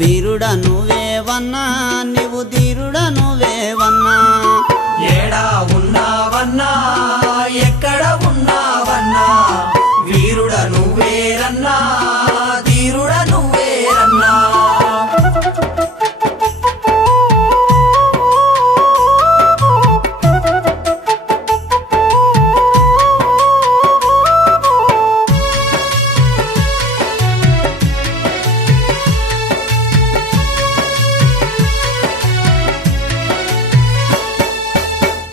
వీరుడ నువ్వేవన్నా నీవు ధీరుడ నువ్వేవన్నా ఏడా ఉన్నావన్నా ఎక్కడ ఉన్నావన్నా వీరుడ నువ్వేరన్నా ధీరుడ నువ్వేరన్నా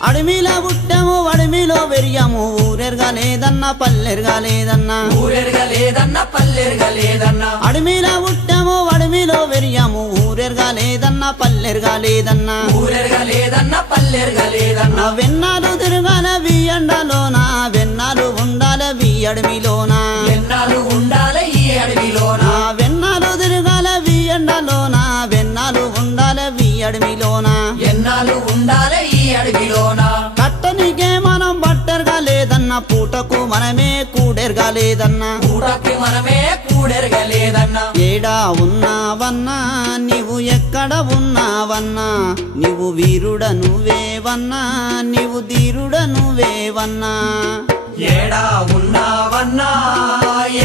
అడమిలో పుట్టాము అడమిలో పెరిగాము ఊరెరగలేదన్నా పల్లెరగలేదన్నా ఊరెరగలేదన్నా పల్లెరగలేదన్నా అడమిలో పుట్టాము అడమిలో పెరిగాము ఊరెరగలేదన్నా పల్లెరగలేదన్నా ఊరెరగలేదన్నా పల్లెరగలేదన్నా వెన్నాలు తిరగాల ఎండలోన వెన్నాలు ఉండాల అడమిలోన వెన్నాలు ఉండాలి ఈ అడవిలోన వెన్నాలు తిరగాల ఎండలోన వెన్నాలు ఉండాల అడమిలోన ఎన్నాలు ఉండాలి ఈ అడవిలోన కట్టనికే మనం బట్టరుగా లేదన్నా పూటకు మనమే కూడెరగా లేదన్నా పూటకి మనమే కూడెరగలేదన్నా ఏడా ఉన్నావన్నా నీవు ఎక్కడ ఉన్నావన్నా నీవు వీరుడ నువ్వేవన్నా నీవు ధీరుడ నువ్వేవన్నా ఏడా ఉన్నావన్నా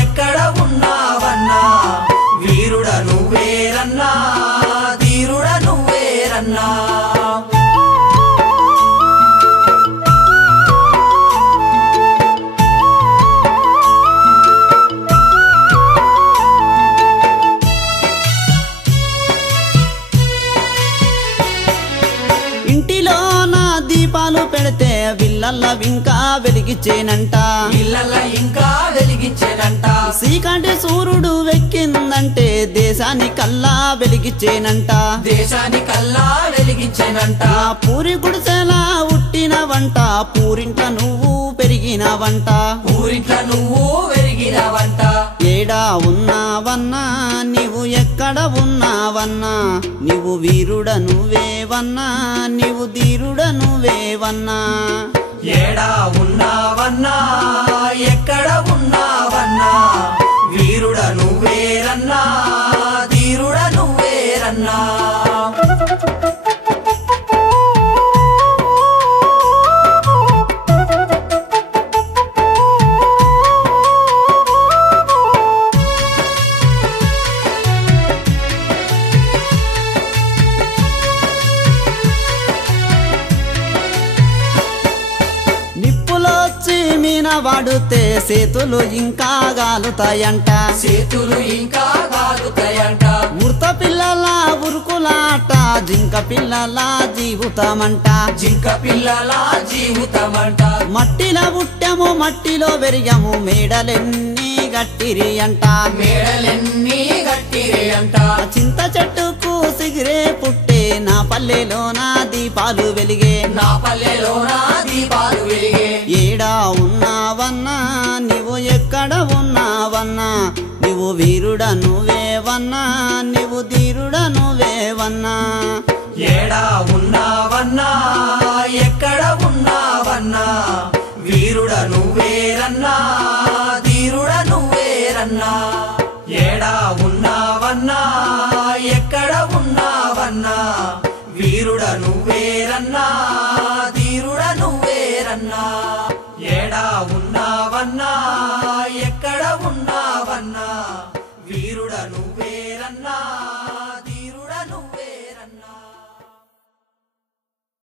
ఎక్కడ ఉన్నావన్నా వీరుడ నువ్వేరన్నా ధీరుడ నువ్వేరన్నా ఇంటిలో నా దీపాలు పెడితే విల్లల్ల ఇంకా వెలిగిచ్చేనంట ఇళ్ళ ఇంకా వెలిగించేనంట సీకంటి సూర్యుడు వెక్కిందంటే దేశానికల్లా వెలిగిచ్చేనంట దేశానికల్లా వెలిగించేనంట పూరి గుడిసెలా ఉట్టినవంట పూరింట నువ్వు పెరిగినవంట ఊరింట్ల నువ్వు వెలిగినవంట ఏడా ఉన్నావన్నా నీవు ఎక్కడ ఉన్నావన్నా నీవు వీరుడ నువ్వేవన్నా నీవు ధీరుడ నువ్వేవన్నా ఏడా ఉన్నావన్నా ఎక్కడ ఉన్నావన్నా వీరుడ నువ్వేరన్నా ధీరుడ నువ్వేరన్నా నిప్పులొచ్చి మీన వాడితే చేతులు ఇంకా గాలుతాయంట చేతులు ఇంకా కాలుతాయంట ఉర్త పిల్లల ఉరుకులాట జింక పిల్లల జీవితమంట జింక పిల్లల జీవితమంట మట్టిలో పుట్టాము మట్టిలో పెరిగాము మేడలెన్ని గట్టిరి అంట మేడలెన్ని గట్టిరే అంట చింత చెట్టుకు సిగిరే పుట్టే నా పల్లెలోన దీపాలు వెలిగే నా పల్లెలోన దీపాలు వెలిగే ఏడా ఉన్నావన్నా నీవు ఎక్కడ ఉన్నావన్నా నీవు వీరుడ నువ్వేవన్నా నీవు ధీరుడ నువ్వేవన్నా ఏడా ఉన్నావన్నా ఎక్కడ ఉన్నావన్నా వీరుడ నువ్వేరన్నా ధీరుడ నువ్వేరన్నా ఏడా ఉన్నావన్నా ఎక్కడ ఉన్నావన్నా వీరుడ నువ్వేరన్నా ధీరుడ నువ్వేరన్నా ఏడా ఉన్నావన్నా ఎక్కడ ఉన్నా